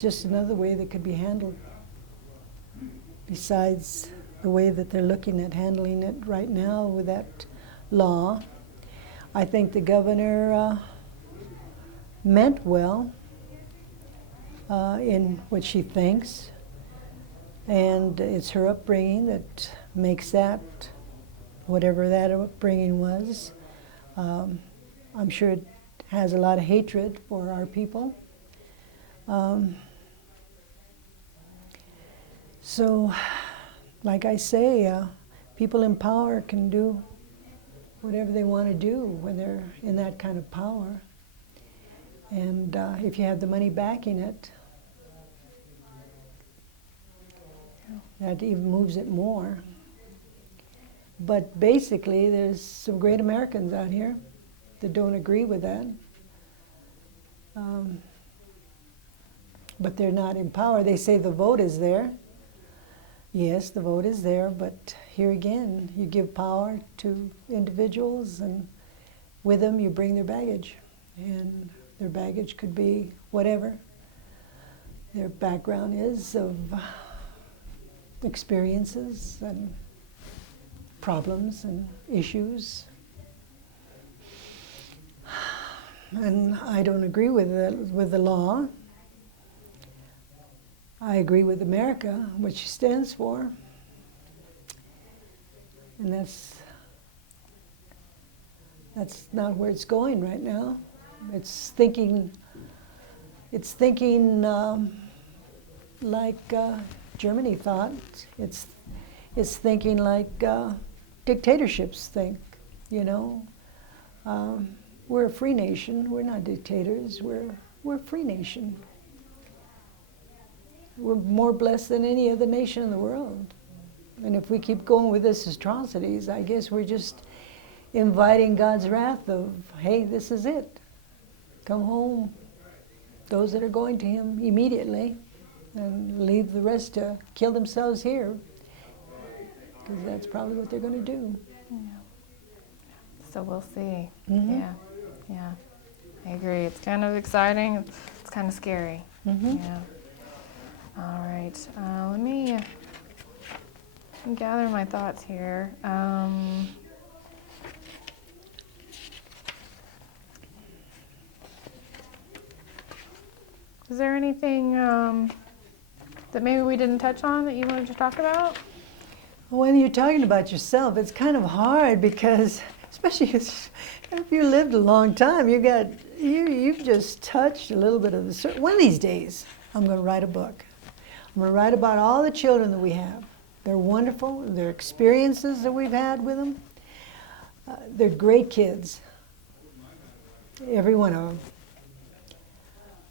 Just another way that could be handled besides the way that they're looking at handling it right now with that law. I think the governor meant well in what she thinks, and it's her upbringing that makes that, whatever that upbringing was. I'm sure it has a lot of hatred for our people. So, like I say, people in power can do whatever they want to do when they're in that kind of power. And if you have the money backing it, that even moves it more. But basically, there's some great Americans out here that don't agree with that. But they're not in power. They say the vote is there. Yes, the vote is there, but here again, you give power to individuals, and with them you bring their baggage. And their baggage could be whatever their background is of experiences and problems and issues. And I don't agree with the law. I agree with America, what she stands for. And that's not where it's going right now. It's thinking like Germany thought. It's thinking like dictatorships think, you know. We're a free nation. We're not dictators. We're a free nation. We're more blessed than any other nation in the world. And if we keep going with this atrocities, I guess we're just inviting God's wrath of, hey, this is it. Come home. Those that are going to him immediately, and leave the rest to kill themselves here. Because that's probably what they're going to do. Yeah. So we'll see. Mm-hmm. Yeah. I agree. It's kind of exciting. It's kind of scary. Mm-hmm. Yeah. All right. Let me gather my thoughts here. Is there anything that maybe we didn't touch on that you wanted to talk about? When you're talking about yourself, it's kind of hard because, especially if you lived a long time, you've just touched a little bit of the. One of these days, I'm going to write a book. I'm going to write about all the children that we have. They're wonderful. Their experiences that we've had with them. They're great kids. Every one of them.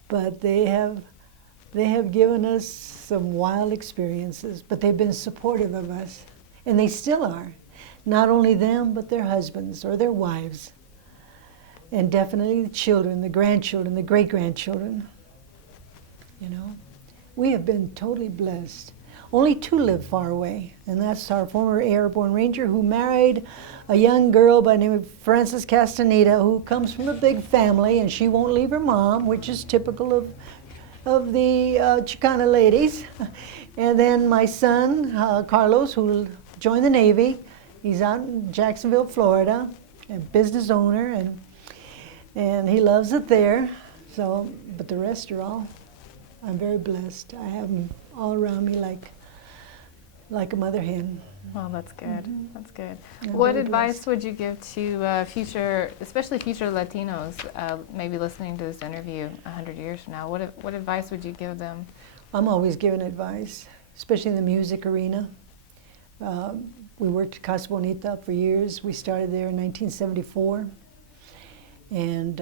But they have given us some wild experiences, but they've been supportive of us. And they still are. Not only them, but their husbands or their wives. And definitely the children, the grandchildren, the great-grandchildren. You know? We have been totally blessed. Only two live far away, and that's our former airborne ranger who married a young girl by the name of Frances Castaneda, who comes from a big family, and she won't leave her mom, which is typical of the Chicana ladies. And then my son, Carlos, who joined the Navy. He's out in Jacksonville, Florida, a business owner, and he loves it there. So, but the rest are all, I'm very blessed. I have them all around me like a mother hen. Well, that's good. Mm-hmm. That's good. I'm What very advice blessed. would you give to especially future Latinos, maybe listening to this interview 100 years from now? What advice would you give them? I'm always giving advice, especially in the music arena. We worked at Casa Bonita for years. We started there in 1974. And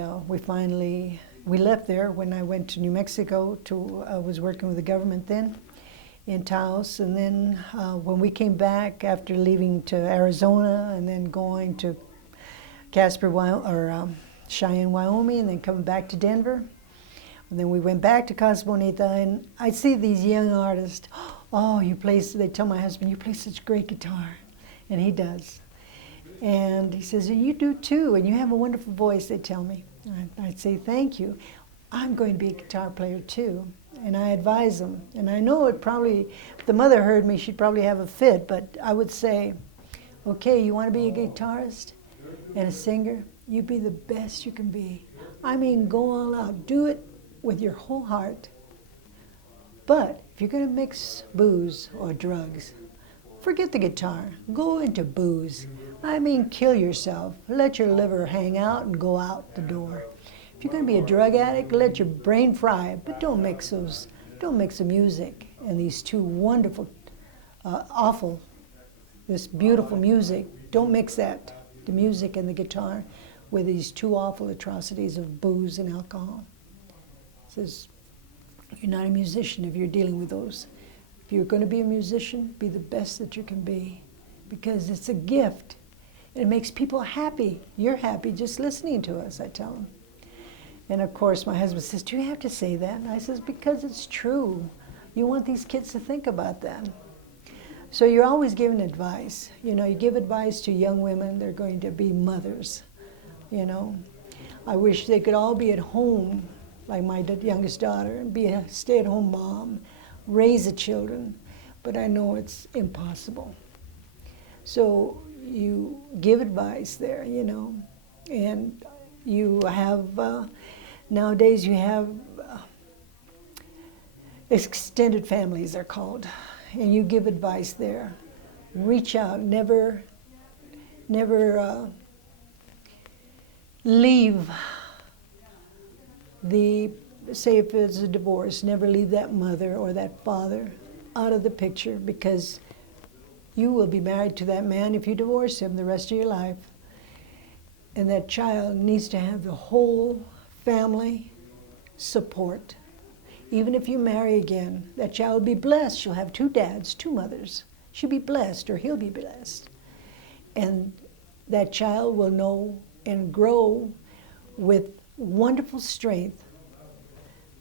we left there when I went to New Mexico I was working with the government then in Taos. And then when we came back after leaving to Arizona and then going to Cheyenne, Wyoming, and then coming back to Denver. And then we went back to Casa Bonita, and I'd see these young artists, oh, they tell my husband, you play such great guitar. And he does. And he says, you do too, and you have a wonderful voice, they tell me. And I'd say, thank you. I'm going to be a guitar player too. and I advise them. And I know it probably, if the mother heard me, she'd probably have a fit, but I would say, okay, you want to be a guitarist and a singer? You be the best you can be. I mean, go all out. Do it with your whole heart. But if you're going to mix booze or drugs, forget the guitar. Go into booze. I mean, kill yourself. Let your liver hang out and go out the door. If you're going to be a drug addict, let your brain fry. But don't mix the music and these two wonderful, awful, this beautiful music. Don't mix that, the music and the guitar, with these two awful atrocities of booze and alcohol. It says, you're not a musician if you're dealing with those. If you're going to be a musician, be the best that you can be, because it's a gift. And it makes people happy. You're happy just listening to us, I tell them. And of course, my husband says, do you have to say that? And I says, because it's true. You want these kids to think about that. So you're always giving advice. You know, you give advice to young women, they're going to be mothers, you know. I wish they could all be at home, like my youngest daughter, and be a stay-at-home mom, raise the children, but I know it's impossible. So you give advice there, you know, and you have, nowadays you have extended families, they're called, and you give advice there. Reach out, never leave say if it's a divorce, never leave that mother or that father out of the picture, because you will be married to that man if you divorce him the rest of your life. And that child needs to have the whole family support. Even if you marry again, that child will be blessed. She'll have two dads, two mothers. She'll be blessed, or he'll be blessed. And that child will know and grow with wonderful strength,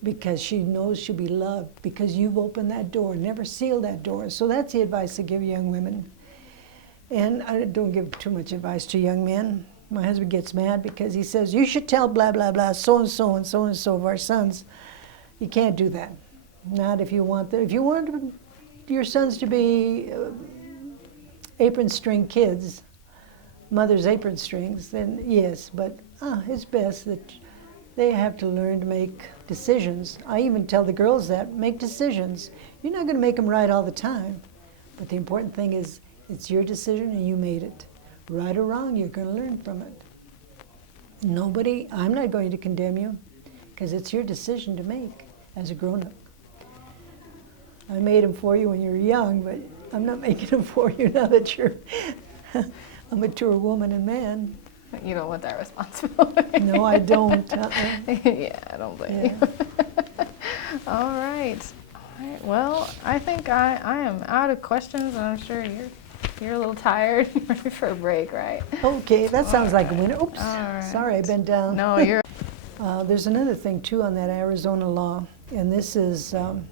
because she knows she'll be loved, because you've opened that door, never seal that door. So that's the advice I give young women. And I don't give too much advice to young men. My husband gets mad because he says, you should tell blah, blah, blah, so-and-so and so-and-so of our sons. You can't do that. Not if you want if you want your sons to be apron string kids, mother's apron strings, then yes, but it's best that they have to learn to make decisions. I even tell the girls that, make decisions. You're not going to make them right all the time, but the important thing is it's your decision and you made it. Right or wrong, you're going to learn from it. I'm not going to condemn you, because it's your decision to make as a grown-up. I made them for you when you were young, but I'm not making them for you now that you're a mature woman and man. You don't want that responsibility. No, I don't. Yeah, I don't blame you. All right. Well, I think I am out of questions, and I'm sure you're a little tired. You're ready for a break, right? Okay, that sounds like a winner. Oops, right. Sorry, I bent down. No, you're... There's another thing, too, on that Arizona law, and this is a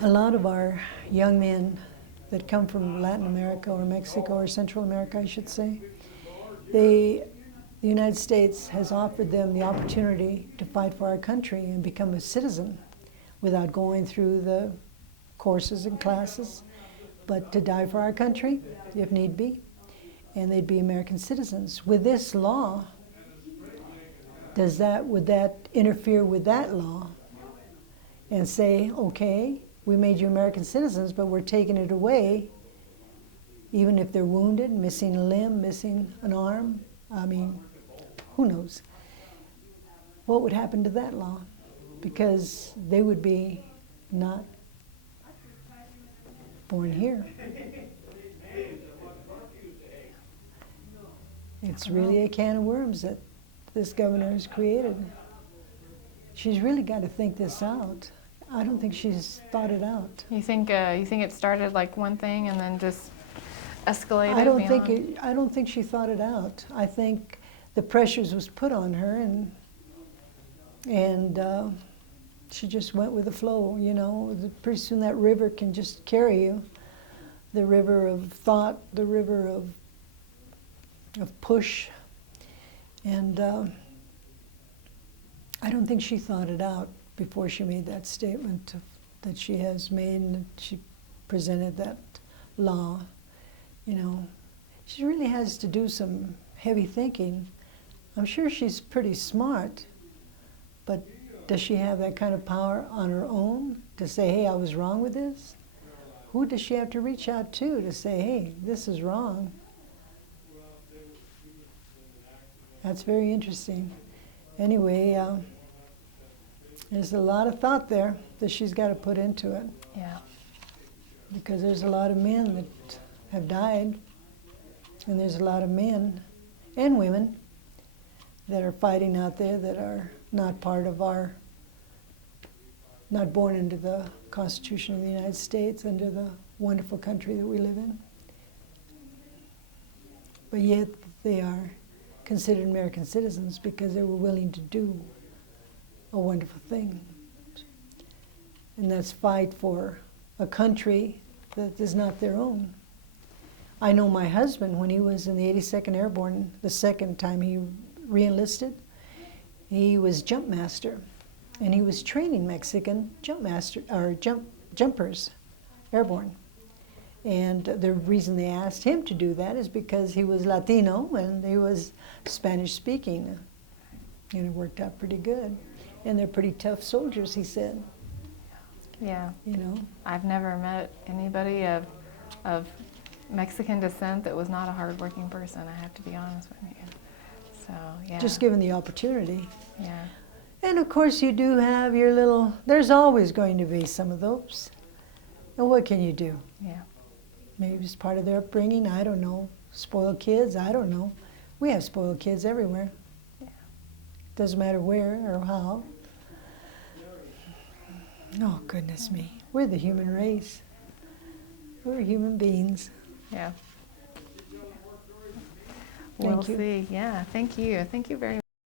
lot of our young men that come from Latin America or Mexico or Central America, I should say. The United States has offered them the opportunity to fight for our country and become a citizen without going through the courses and classes, but to die for our country, if need be, and they'd be American citizens. With this law, would that interfere with that law and say, okay, we made you American citizens, but we're taking it away, even if they're wounded, missing a limb, missing an arm? I mean, who knows? What would happen to that law? Because they would be not born here. It's really a can of worms that this governor has created. She's really got to think this out. I don't think she's thought it out. You think it started like one thing and then just escalated? I don't think she thought it out. I think the pressures was put on her, and she just went with the flow. You know, pretty soon that river can just carry you. The river of thought, the river of push, and I don't think she thought it out. before she made that statement that she has made, and she presented that law. You know, she really has to do some heavy thinking. I'm sure she's pretty smart, but does she have that kind of power on her own to say, hey, I was wrong with this? Who does she have to reach out to say, hey, this is wrong? That's very interesting. Anyway, there's a lot of thought there that she's got to put into it. Yeah. Because there's a lot of men that have died, and there's a lot of men and women that are fighting out there that are not part of our, not born into the Constitution of the United States, under the wonderful country that we live in. But yet they are considered American citizens because they were willing to do a wonderful thing. And that's fight for a country that is not their own. I know my husband, when he was in the 82nd Airborne, the second time he re-enlisted, he was jump master, and he was training Mexican jumpers, airborne. And the reason they asked him to do that is because he was Latino and he was Spanish speaking, and it worked out pretty good. And they're pretty tough soldiers, he said. Yeah. You know. I've never met anybody of Mexican descent that was not a hardworking person, I have to be honest with you. So, yeah. Just given the opportunity. Yeah. And of course you do have your little, there's always going to be some of those. And what can you do? Yeah. Maybe it's part of their upbringing, I don't know. Spoiled kids, I don't know. We have spoiled kids everywhere. Yeah. Doesn't matter where or how. Oh, goodness me. We're the human race. We're human beings. Yeah. Thank We'll you. see. Yeah. Thank you. Thank you very much.